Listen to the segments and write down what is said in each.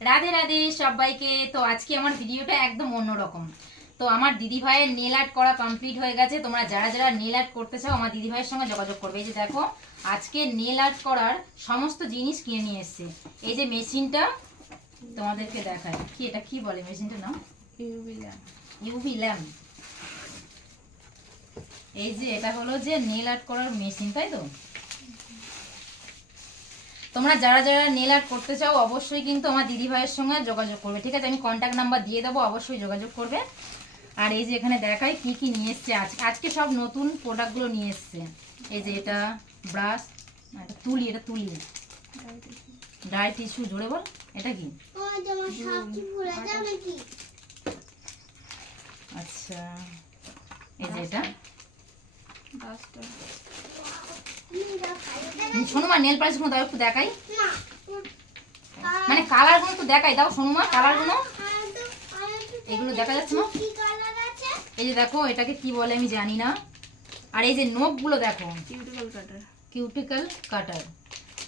রাধে রাধে সবাইকে। তো আজকে আমার ভিডিওটা একদম অন্যরকম। তো আমার দিদি ভাইয়ের নেল আর্ট করা কমপ্লিট হয়ে গেছে। তোমরা যারা যারা নেল আর্ট করতে চাও আমার দিদি ভাইয়ের সঙ্গে যোগাযোগ করবে। এই যে দেখো, আজকে নেল আর্ট করার সমস্ত জিনিস কিনে নিয়ে এসছে। এই যে মেশিনটা তোমাদেরকে দেখায়, কি এটা কি বলে মেশিনটার নাম? UV lamp. এই যে এটা হলো যে নেল আর্ট করার মেশিন, তাই তো? তোমরা যারা যারা নেল আর্ট করতে চাও অবশ্যই কিন্তু আমার দিদি ভাইয়ের সঙ্গে যোগাযোগ করবে, ঠিক আছে? আমি কন্ট্যাক্ট নাম্বার দিয়ে দেবো, অবশ্যই যোগাযোগ করবে। আর এই যে এখানে দেখাই কি কি নিয়ে এসছে আজকে সব নতুন প্রোডাক্টগুলো নিয়ে এসছে। এই যে এটা ব্রাশ, এটা তুলি, এটা তুলি ড্রাই টিস্যু, জোরে বল এটা কি? আচ্ছা, এই যে এটা সোনুমা নেল পালিশ গুলো দাও একটু দেখাই, মানে কালার গুলো তো দেখাই দাও সোনুমা, কালার গুলো এগুলো দেখা যাচ্ছে না? এই যে দেখো এটাকে কি বলে আমি জানি না। আর এই যে নখ গুলো দেখো, কিউটিক্যাল কাটার।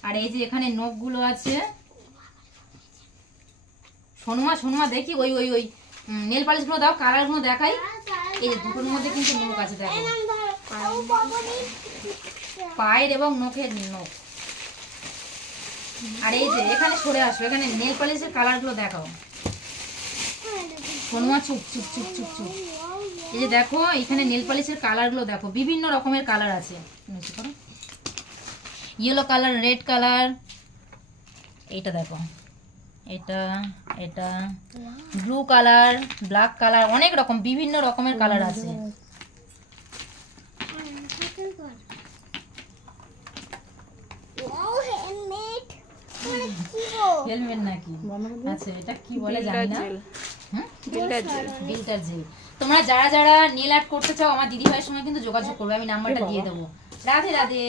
আর এই যে এখানে নখ গুলো আছে। সোনুমা সোনুমা দেখি ওই ওই ওই নেল পালিশ গুলো দাও, কালার গুলো দেখাই। এই যে দুটোর মধ্যে কিন্তু নখ আছে দেখো, পায়ের এবং নখের নখ। আর এই যে এখানে সরে আসো, এখানে নেল পালিশের কালার গুলো দেখাও। সোনুমা চুপ চুপ চুপ চুপ চুপ। এই যে দেখো এখানে নেল পালিশের কালার গুলো দেখো, বিভিন্ন রকমের কালার আছে। ইয়েলো কালার, রেড কালার, এইটা দেখো, এটা এটা ব্লু কালার, ব্ল্যাক কালার, অনেক রকম বিভিন্ন রকমের কালার আছে। হেলমেট নাকি? আচ্ছা এটা কি বলে জানি না। বিল্টার জেল। তোমরা যারা যারা নেল আর্ট করতে চাও আমার দিদি ভাইয়ের সঙ্গে কিন্তু যোগাযোগ করবে, আমি নাম্বারটা দিয়ে দেবো। রাধে রাধে।